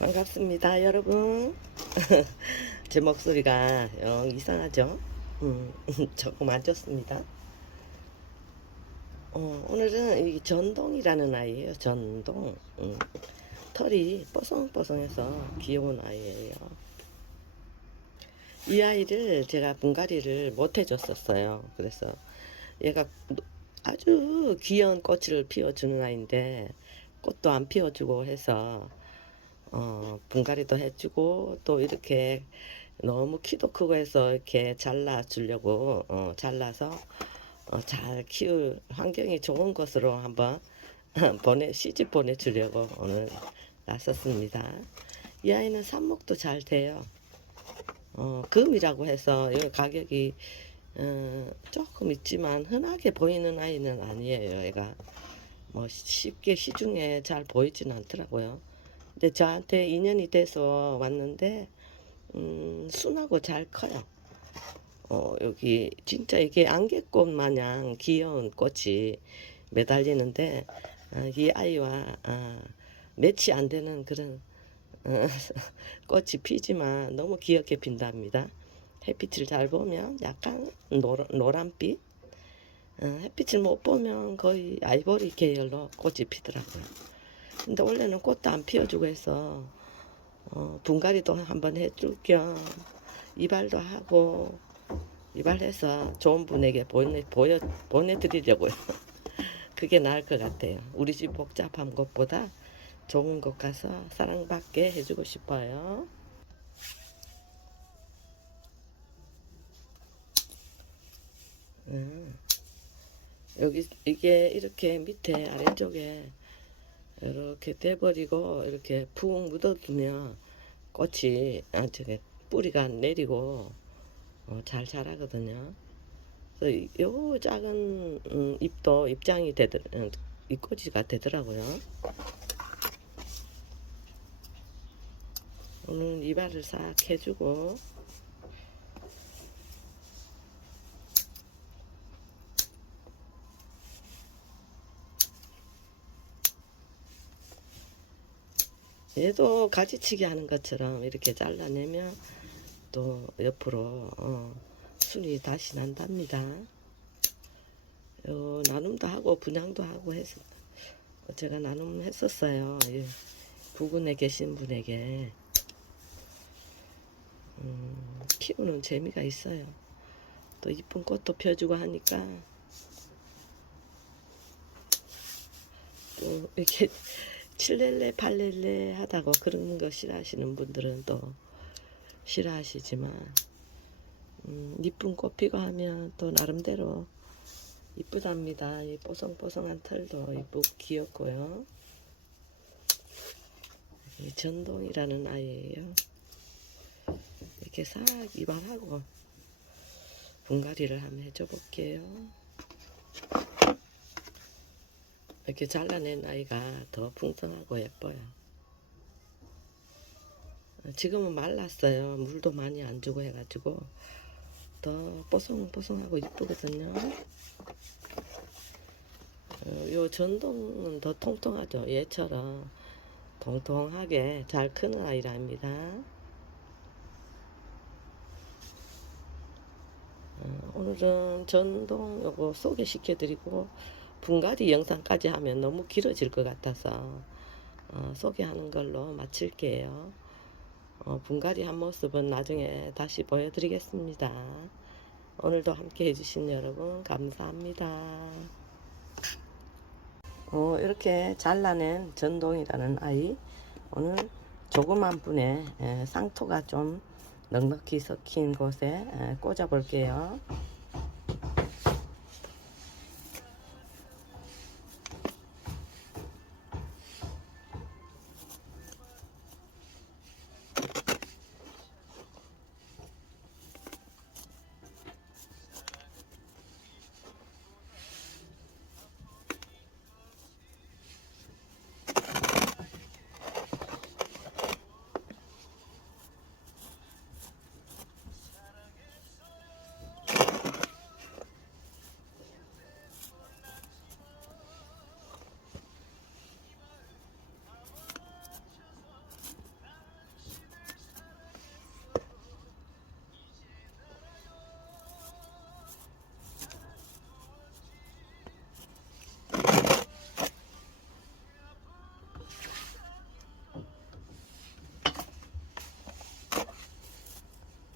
반갑습니다, 여러분. 제 목소리가 영 이상하죠? 음, 조금 안 좋습니다. 어, 오늘은 이 전동이라는 아이예요. 전동. 음, 털이 뽀송뽀송해서 귀여운 아이예요. 이 아이를 제가 분갈이를 못 해줬었어요. 그래서 얘가 아주 귀여운 꽃을 피워주는 아이인데 꽃도 안 피워주고 해서 어, 분갈이도 해주고 또 이렇게 너무 키도 크고 해서 이렇게 잘라 주려고 어, 잘라서 어, 잘 키울 환경이 좋은 곳으로 한번 보내 시집 보내주려고 오늘 나섰습니다. 이 아이는 삽목도 잘 돼요. 어, 금이라고 해서 이 가격이 어, 조금 있지만 흔하게 보이는 아이는 아니에요. 얘가 뭐 쉽게 시중에 잘 보이지는 않더라고요. 근데 저한테 인연이 돼서 왔는데 음, 순하고 잘 커요. 어, 여기 진짜 이게 안개꽃 마냥 귀여운 꽃이 매달리는데 아, 이 아이와 아, 매치 안 되는 그런 어, 꽃이 피지만 너무 귀엽게 핀답니다. 햇빛을 잘 보면 약간 노란, 노란빛 어, 햇빛을 못 보면 거의 아이보리 계열로 꽃이 피더라고요. 근데 원래는 꽃도 안 피워주고 해서 어, 분갈이도 한번 해줄 겸 이발도 하고 이발해서 좋은 분에게 보내, 보여, 보내드리려고요. 그게 나을 것 같아요. 우리 집 복잡한 것보다 좋은 곳 가서 사랑받게 해주고 싶어요. 음. 여기 이게 이렇게 밑에 아래쪽에 이렇게 떼버리고 이렇게 푹 묻어두면 꽃이 아 저게 뿌리가 내리고 어, 잘 자라거든요. 그래서 요 작은 음, 잎도 입장이 되더 어, 잎꽂이가 되더라고요. 오늘 이발을 싹 해주고 얘도 가지치기 하는 것처럼 이렇게 잘라내면 또 옆으로 어, 순이 다시 난답니다. 요 나눔도 하고 분양도 하고 해서 제가 나눔했었어요. 예, 부근에 계신 분에게 음, 키우는 재미가 있어요. 또 이쁜 꽃도 펴주고 하니까 또 이렇게 칠렐레 팔렐레 하다고 그런 거 싫어하시는 분들은 또 싫어하시지만 음, 이쁜 꽃 피고 하면 또 나름대로 이쁘답니다. 이 뽀송뽀송한 털도 이쁘고 귀엽고요. 이 전동이라는 아이예요. 이렇게 싹 이발하고 분갈이를 한번 해줘 볼게요. 이렇게 잘라낸 아이가 더 풍성하고 예뻐요. 지금은 말랐어요. 물도 많이 안 주고 해가지고 더 뽀송뽀송하고 이쁘거든요. 어, 요 전동은 더 통통하죠. 얘처럼 통통하게 잘 크는 아이랍니다. 어, 오늘은 전동 요거 소개시켜 드리고 분갈이 영상까지 하면 너무 길어질 것 같아서 어, 소개하는 걸로 마칠게요. 어, 분갈이 한 모습은 나중에 다시 보여드리겠습니다. 오늘도 함께 해주신 여러분 감사합니다. 어, 이렇게 잘라낸 전동이라는 아이 오늘 조그만 분의 에, 상토가 좀 넉넉히 섞인 곳에 에, 꽂아 볼게요.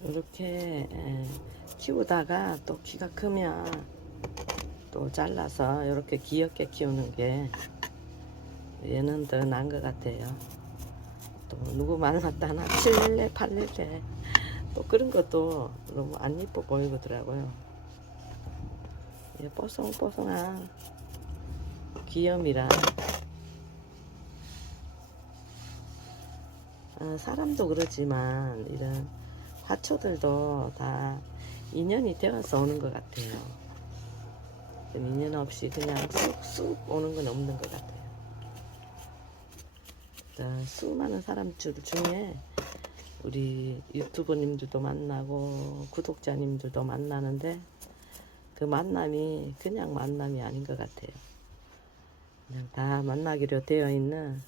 이렇게 예, 키우다가 또 키가 크면 또 잘라서 이렇게 귀엽게 키우는 게 얘는 더 나은 것 같아요. 또 누구 만났다나 칠래 팔릴래 또 그런 것도 너무 안 이뻐 보이더라고요. 얘 뽀송뽀송한 귀염이라 어, 사람도 그렇지만 이런 화초들도 다 인연이 되어서 오는 것 같아요. 인연 없이 그냥 쑥쑥 오는 건 없는 것 같아요. 자, 수많은 사람들 중에 우리 유튜버님들도 만나고 구독자님들도 만나는데 그 만남이 그냥 만남이 아닌 것 같아요. 그냥 다 만나기로 되어 있는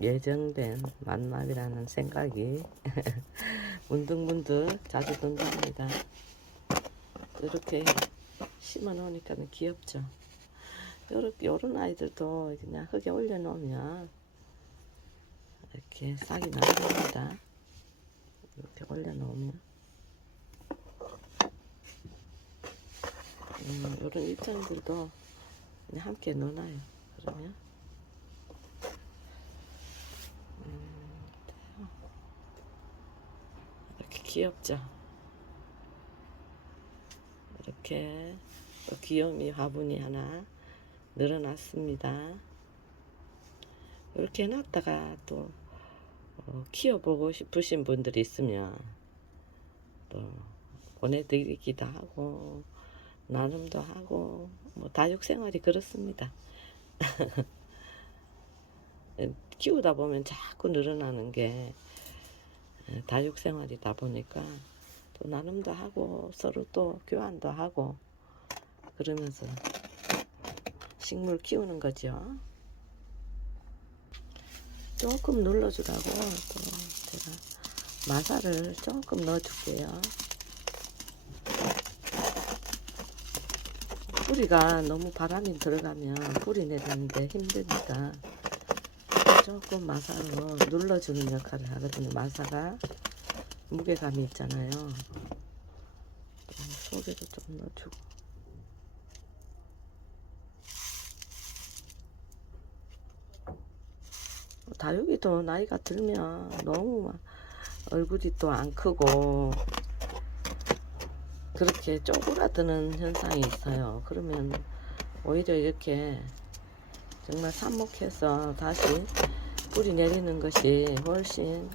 예정된 만남이라는 생각이 문득문득 자주 든답니다. 이렇게 심어 놓으니까 귀엽죠. 요렇게, 요런 아이들도 그냥 흙에 올려놓으면 이렇게 싹이 나옵니다. 이렇게 올려놓으면. 음, 요런 입장들도 그냥 함께 넣어놔요. 그러면. 음, 이렇게 귀엽죠. 이렇게 또 귀요미 화분이 하나 늘어났습니다. 이렇게 해놨다가 또 어, 키워보고 싶으신 분들이 있으면 또 보내드리기도 하고 나눔도 하고 뭐 다육생활이 그렇습니다. 키우다 보면 자꾸 늘어나는 게 에, 다육 생활이다 보니까 또 나눔도 하고 서로 또 교환도 하고 그러면서 식물 키우는 거죠. 조금 눌러주라고 또 제가 마사를 조금 넣어줄게요. 뿌리가 너무 바람이 들어가면 뿌리 내리는데 힘드니까 조금 마사로 눌러주는 역할을 하거든요. 마사가 무게감이 있잖아요. 또 속에도 좀 넣어주고. 다육이도 나이가 들면 너무 막 얼굴이 또 안 크고 그렇게 쪼그라드는 현상이 있어요. 그러면 오히려 이렇게 정말 삽목해서 다시 뿌리 내리는 것이 훨씬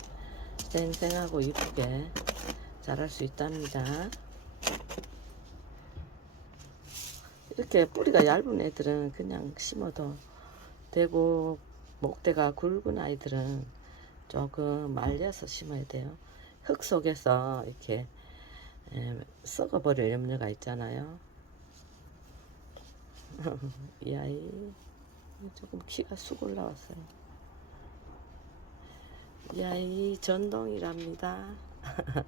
쌩쌩하고 이쁘게 자랄 수 있답니다. 이렇게 뿌리가 얇은 애들은 그냥 심어도 되고 목대가 굵은 아이들은 조금 말려서 심어야 돼요. 흙 속에서 이렇게 에, 썩어버릴 염려가 있잖아요. 이 아이 조금 키가 쑥 올라왔어요. 이 아이 전동이랍니다.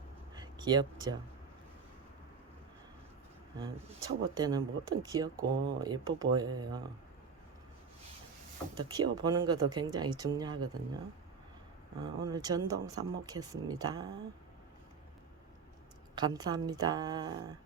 귀엽죠? 아, 초보 때는 뭐든 귀엽고 예뻐 보여요. 또 키워보는 것도 굉장히 중요하거든요. 아, 오늘 전동 삽목했습니다. 감사합니다.